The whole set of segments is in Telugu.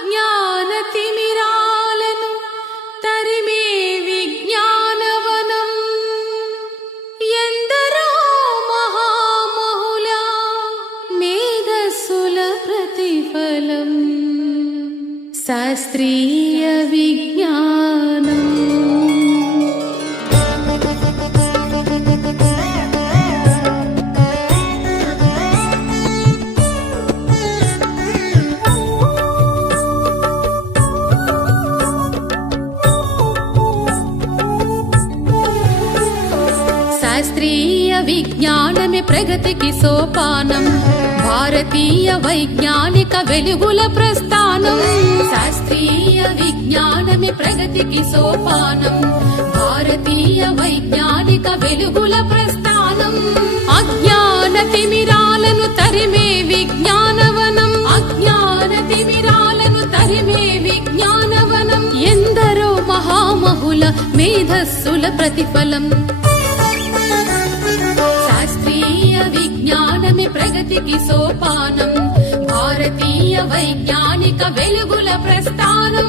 అజ్ఞాన తిమిరాలను తరిమే విజ్ఞానవనం ఎందరో మహామహుల మేధస్సుల ప్రతిఫలం శాస్త్రీయ విజ్ఞానం. శాస్త్రీయ విజ్ఞానమే ప్రగతికి సోపానం, భారతీయ వైజ్ఞానిక వెలుగుల ప్రస్థానం. శాస్త్రీయ విజ్ఞానమే ప్రగతికి సోపానం, భారతీయ వైజ్ఞానిక వెలుగుల ప్రస్థానం. అజ్ఞాన తిమిరాలను తరిమే విజ్ఞానవనం, అజ్ఞాన తిమిరాలను తరిమే విజ్ఞానవనం ఎందరో మహామహుల మేధస్సుల ప్రతిఫలం. శాస్త్రీయ విజ్ఞానమే ప్రగతికి సోపానం, భారతీయ వైజ్ఞానిక వెలుగుల ప్రస్థానం.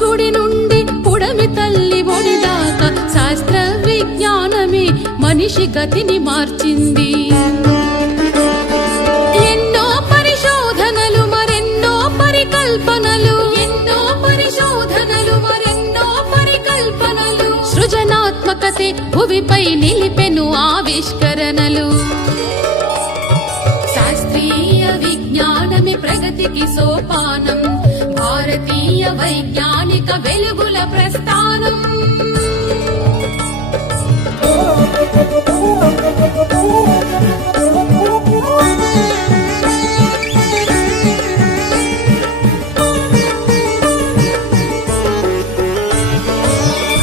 గుడి నుండి పుడమి తల్లి ఒడి దాకా శాస్త్ర విజ్ఞానమే మనిషి గతిని మార్చింది. ఎన్నో పరిశోధనలు మరెన్నో పరికల్పనలు, ఎన్నో పరిశోధనలు మరెన్నో పరికల్పనలు, సృజనాత్మకతే భువిపై నిలిపెను ఆవిష్కరణలు. శాస్త్రీయ విజ్ఞానమే ప్రగతికి సోపానం, భారతీయ వైజ్ఞానిక వెలుగుల ప్రస్థానం.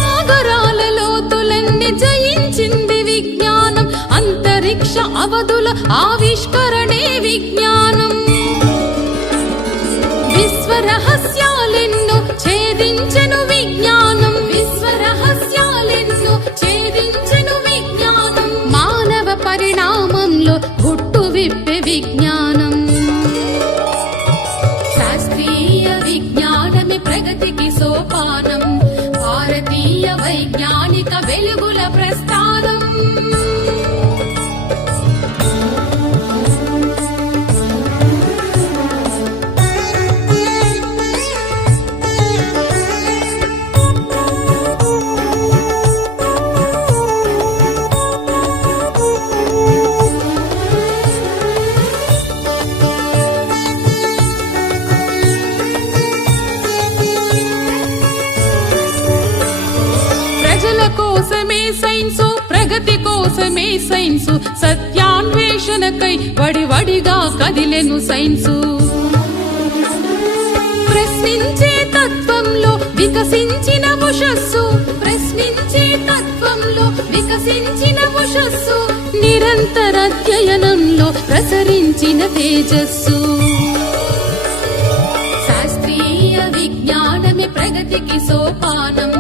సాగరాల లోతులన్నీ జయించింది విజ్ఞానం, అంతరిక్ష అవధుల ఆవిష్కరణే విజ్ఞానం. విశ్వరహస్యాలెన్నో ఛేదించెను విజ్ఞానం, విశ్వరహస్యాలెన్నో ఛేదించెను విజ్ఞానం. మానవ పరిణామంలో గుట్టు విప్పే విజ్ఞానం. శాస్త్రీయ విజ్ఞానమే ప్రగతికి సోపానం, భారతీయ వైజ్ఞానిక వెలుగుల ప్రస్థానం. కోసమే సైన్సు, ప్రగతి కోసమే సైన్సు, సత్యాన్వేషణకై వడివడిగా కదిలెను సైన్సు. ప్రశ్నించే తత్వంలో వికసించిన ఉషస్సు, ప్రశ్నించే తత్వంలో వికసించిన ఉషస్సు, నిరంతర అధ్యయనంలో ప్రసరించిన తేజస్సు. శాస్త్రీయ విజ్ఞానమే ప్రగతికి సోపానం,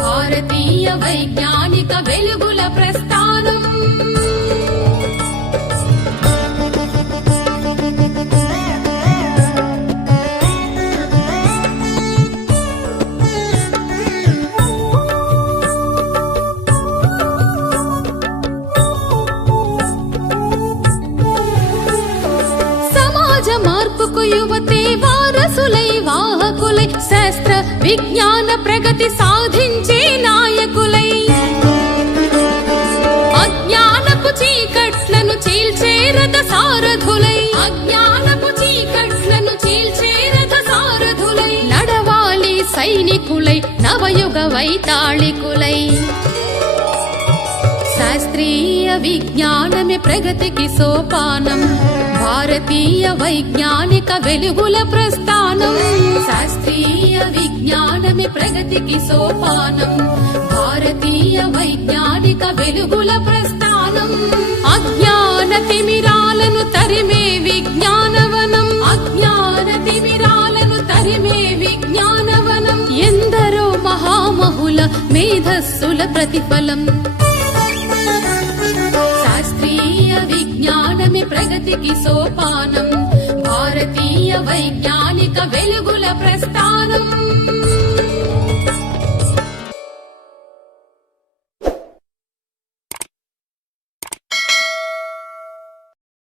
భారతీయ వైజ్ఞానిక వెలుగుల ప్రస్థానం. సమాజ మార్పుకు యువతే వారసులై వాహకులై, శాస్త్ర విజ్ఞాన ప్రగతి సాధించే నాయకులై, అజ్ఞానపు చీకట్లను చీల్చే రథ సారథులై, అజ్ఞానపు చీకట్లను చీల్చే రథ సారథులై, నడవాలి సైనికులై నవయుగ వైతాళికులై. శాస్త్రీయ విజ్ఞానమే ప్రగతికి సోపానం, భారతీయ వైజ్ఞానిక వెలుగుల ప్రస్థానం. శాస్త్రీయ విజ్ఞానమే విజ్ఞానమే ప్రగతికి సోపానం భారతీయ వైజ్ఞానిక వెలుగుల ప్రస్థానం అజ్ఞాన తిమిరాలను తరిమే విజ్ఞానవనం అజ్ఞాన తిమిరాలను తరిమే విజ్ఞానవనం ఎందరో మహామహుల మేధస్సుల ప్రతిఫలం శాస్త్రీయ విజ్ఞానమే ప్రగతికి సోపానం భారతీయ వైజ్ఞానిక వెలుగుల ప్రస్థానం